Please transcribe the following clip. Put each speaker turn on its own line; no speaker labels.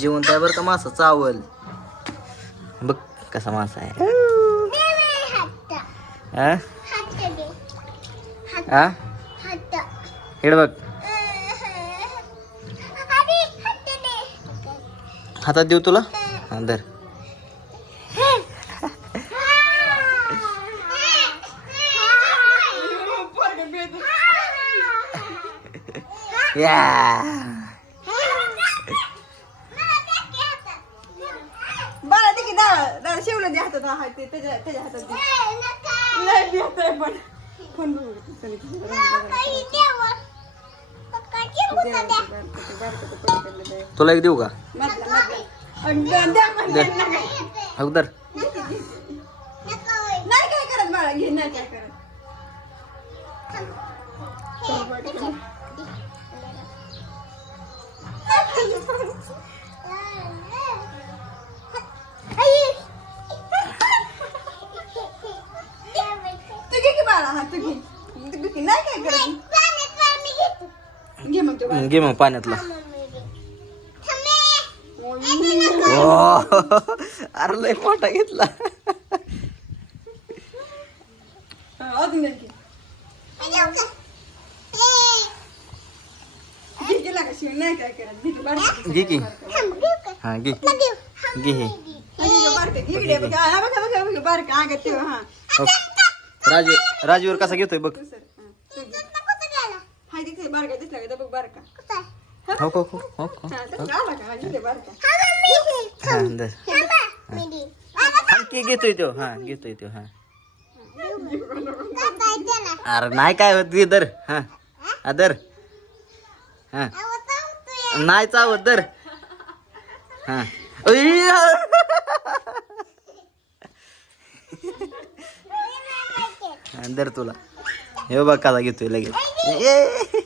जिवंत आहे बरं का मासा चावल. बघ कसा मासा आहे. हा? हा इकडे बघ. हातात देऊ तुला? हा धर. या
बाळा ते की डाळ दे हातात हा ते त्याच्या त्याच्या हातात दे नाही देत आहे पण बघू दे, चल.
तुला एक देऊ का?
मधला, मधला. अन द्या- द्या पण,
दे.
द्या नका.
अगोदर
नाही काय करत बाळा? घे नाही काय करत? हा तू घे. तू घे. की नाही काय करत? घे. मग तू बाळा.
घे मग पाण्यातला. ओ अरे लय मोठा घेतला.
हा, अजून एक घे. घे की लागा शिव? नाही काय करत. घे की. बाळा.
घे की? हा घे. घे हे.
हा, घे गं बारकं. इकडे बघ. हा, बघा, बघा, बघा, बारकं. हा, गं, ते, हा.
हो. राजू राजूवर कसा घेतोय बघ.
बारका दिसला का? बघ बारका.
हो हो हो हो हो.
हा, तसं आला का? हा, इथे बारका.
हा धर हा की घेतोय तो. हा घेतोय तो हा. अरे नाही काय होत दर. हा. हा, दर. हा. नाही चावत दर. हा. उई. अंदर दर तुला हे बघ कसा घेतोय लगेच ए.